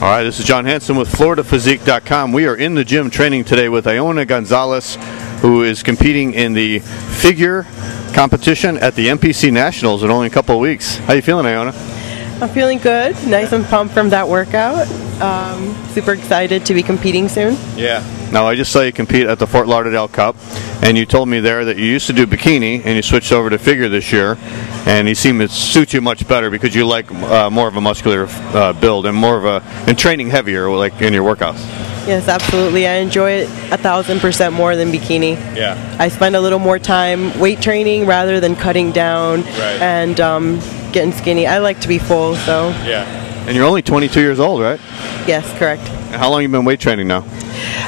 All right, this is John Hanson with FloridaPhysique.com. We are in the gym training today with Ihona Gonzalez, who is competing in the figure competition at the NPC Nationals in only a couple of weeks. How you feeling, Ihona? I'm feeling good. Nice and pumped from that workout. Super excited to be competing soon. Yeah. Now, I just saw you compete at the Fort Lauderdale Cup, and you told me there that you used to do bikini and you switched over to figure this year, and you seem to suit you much better because you like more of a muscular build and more of and training heavier, like in your workouts. Yes, absolutely. I enjoy it 1,000% more than bikini. Yeah. I spend a little more time weight training rather than cutting down and getting skinny. I like to be full, so. Yeah. And you're only 22 years old, right? Yes, correct. And how long have you been weight training now?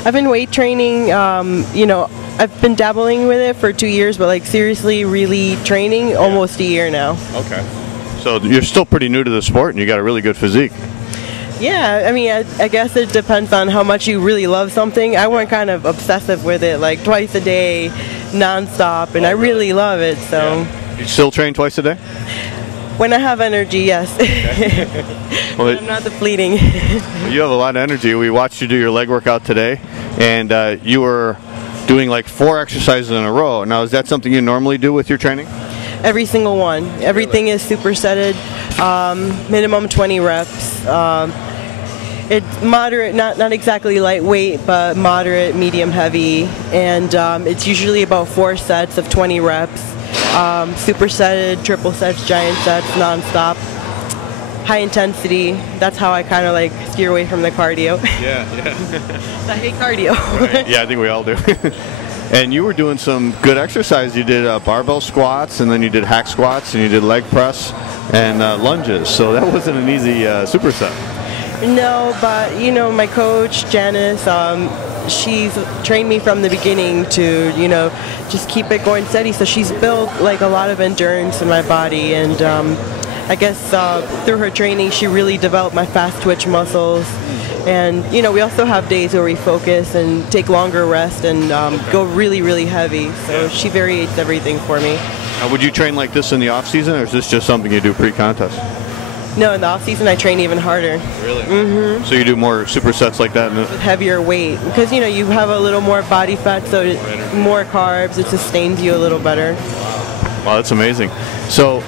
I've been weight training, I've been dabbling with it for 2 years, but like seriously, really training almost a year now. Okay. So you're still pretty new to the sport, and you got a really good physique. Yeah, I mean, I guess it depends on how much you really love something. I went kind of obsessive with it, like twice a day, nonstop, and I really love it. So. Yeah. You still train twice a day? When I have energy, yes. Okay. Well, I'm not depleting. You have a lot of energy. We watched you do your leg workout today, and you were doing like 4 exercises in a row. Now, is that something you normally do with your training? Every single one. Everything is supersetted, minimum 20 reps. It's moderate, not exactly lightweight, but moderate, medium, heavy, and it's usually about 4 sets of 20 reps. Supersetted, triple sets, giant sets, non-stop, high intensity. That's how I kind of like steer away from the cardio. Yeah. I hate cardio. Right. Yeah, I think we all do. And you were doing some good exercise. You did barbell squats, and then you did hack squats, and you did leg press and lunges. So that wasn't an easy superset. No, but my coach Janice, she's trained me from the beginning to just keep it going steady. So she's built like a lot of endurance in my body, and I guess through her training she really developed my fast twitch muscles. And we also have days where we focus and take longer rest and go really heavy. So she varies everything for me. Would you train like this in the off season, or is this just something you do pre-contest? No, in the off season I train even harder. Really? Mm-hmm. So you do more supersets like that? With heavier weight, because you have a little more body fat, so more carbs, it sustains you a little better. Wow, that's amazing. So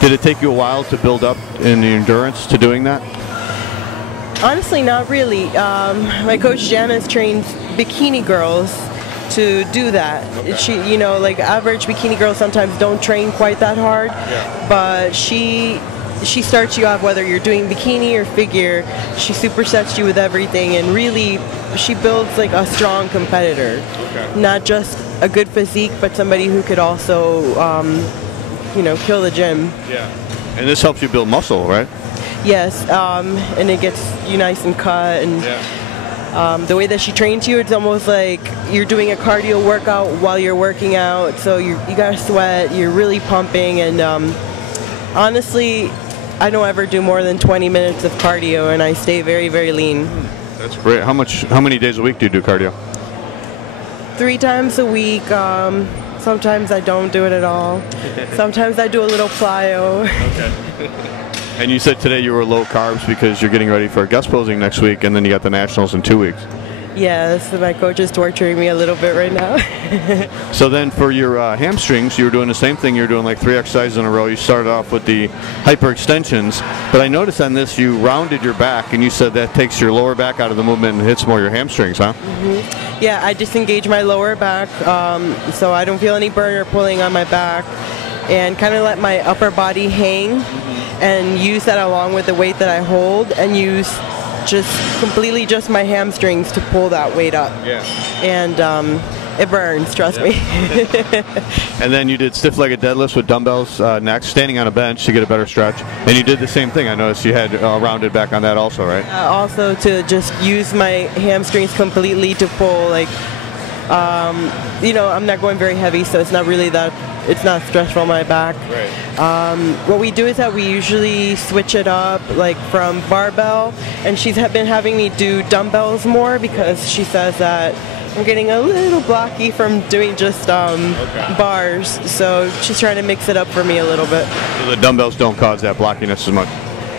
did it take you a while to build up in the endurance to doing that? Honestly, not really. My coach Janice trains bikini girls to do that. Okay. She, like average bikini girls sometimes don't train quite that hard, but she starts you off whether you're doing bikini or figure. She supersets you with everything, and really she builds like a strong competitor. Okay. Not just a good physique, but somebody who could also kill the gym. Yeah. And this helps you build muscle, right? Yes, and it gets you nice and cut, and the way that she trains you, it's almost like you're doing a cardio workout while you're working out. So you gotta sweat, you're really pumping, and honestly, I don't ever do more than 20 minutes of cardio, and I stay very lean. That's great. How many days a week do you do cardio? 3 times a week. Sometimes I don't do it at all. Sometimes I do a little plyo. Okay. And you said today you were low carbs because you're getting ready for guest posing next week, and then you got the Nationals in 2 weeks. Yes, my coach is torturing me a little bit right now. So then for your hamstrings, you were doing the same thing. You were doing like 3 exercises in a row. You started off with the hyperextensions, but I noticed on this you rounded your back, and you said that takes your lower back out of the movement and hits more your hamstrings, huh? Mm-hmm. Yeah, I disengage my lower back, so I don't feel any burn or pulling on my back, and kind of let my upper body hang, and use that along with the weight that I hold, and use completely just my hamstrings to pull that weight up. Yeah. And it burns, trust me. And then you did stiff-legged deadlifts with dumbbells next, standing on a bench to get a better stretch. And you did the same thing. I noticed you had rounded back on that also, right? Also to just use my hamstrings completely to pull, like, I'm not going very heavy, so it's not really it's not stressful on my back. Right. What we do is that we usually switch it up, like from barbell, and she's been having me do dumbbells more because she says that I'm getting a little blocky from doing just bars, so she's trying to mix it up for me a little bit. So the dumbbells don't cause that blockiness as much?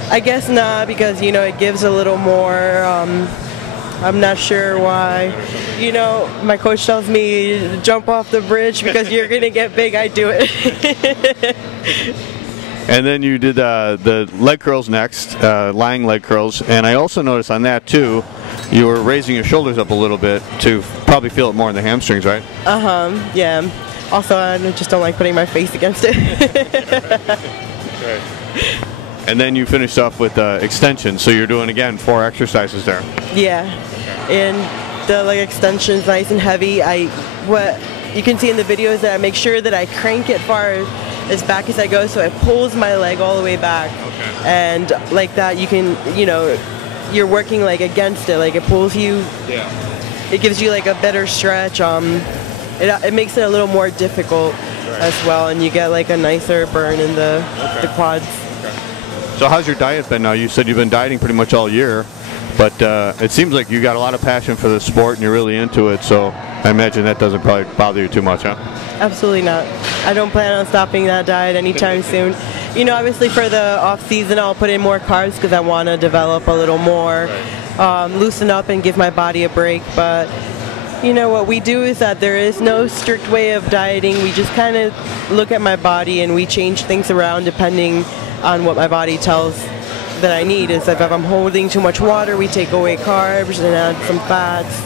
I guess not, because it gives a little more. I'm not sure why. My coach tells me jump off the bridge because you're gonna get big. I do it. And then you did the leg curls next, lying leg curls, and I also noticed on that too, you were raising your shoulders up a little bit to probably feel it more in the hamstrings, right? Yeah. Also, I just don't like putting my face against it. Right. And then you finished off with extension, so you're doing again 4 exercises there. Yeah, and the leg extension's nice and heavy. What you can see in the video is that I make sure that I crank it far as back as I go, so it pulls my leg all the way back. Okay. And like that, you can, you're working like against it, like it pulls you. Yeah. It gives you like a better stretch. It makes it a little more difficult as well, and you get like a nicer burn in the quads. So how's your diet been now? You said you've been dieting pretty much all year, but it seems like you got a lot of passion for the sport and you're really into it, so I imagine that doesn't probably bother you too much, huh? Absolutely not. I don't plan on stopping that diet anytime soon. Obviously for the off season I'll put in more carbs because I want to develop a little more, loosen up and give my body a break, but what we do is that there is no strict way of dieting. We just kind of look at my body and we change things around depending on what my body tells that I need. Is if I'm holding too much water, we take away carbs and add some fats.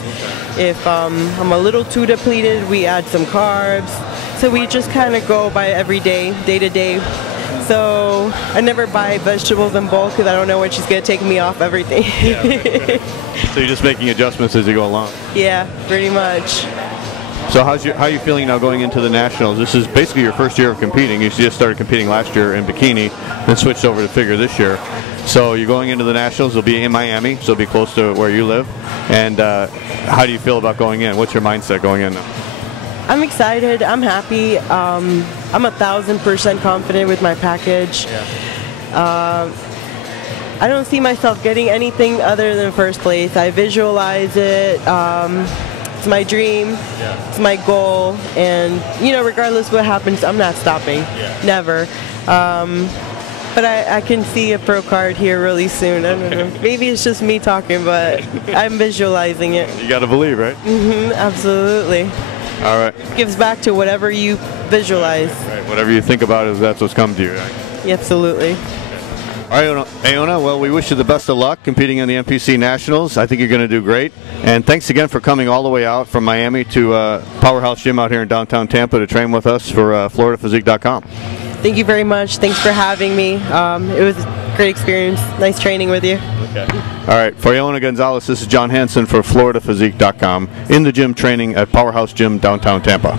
If I'm a little too depleted, we add some carbs. So we just kind of go by every day, day to day. So I never buy vegetables in bulk because I don't know when she's going to take me off everything. So you're just making adjustments as you go along? Yeah, pretty much. So how are you feeling now going into the Nationals? This is basically your first year of competing. You just started competing last year in bikini, then switched over to figure this year. So you're going into the Nationals. It'll be in Miami, so it'll be close to where you live. And how do you feel about going in? What's your mindset going in now? I'm excited. I'm happy. I'm 1,000% confident with my package. Yeah. I don't see myself getting anything other than first place. I visualize it. It's my dream. Yeah. It's my goal. And, regardless what happens, I'm not stopping. Yeah. Never. But I can see a pro card here really soon. I don't know. Maybe it's just me talking, but I'm visualizing it. You got to believe, right? Absolutely. All right. It gives back to whatever you visualize. Right. Whatever you think about that's what's come to you, right? Yeah, absolutely. All right, Ihona, well, we wish you the best of luck competing in the NPC Nationals. I think you're going to do great. And thanks again for coming all the way out from Miami to Powerhouse Gym out here in downtown Tampa to train with us for FloridaPhysique.com. Thank you very much. Thanks for having me. It was a great experience. Nice training with you. Okay. All right, for Ihona Gonzalez, this is John Hansen for FloridaPhysique.com in the gym training at Powerhouse Gym Downtown Tampa.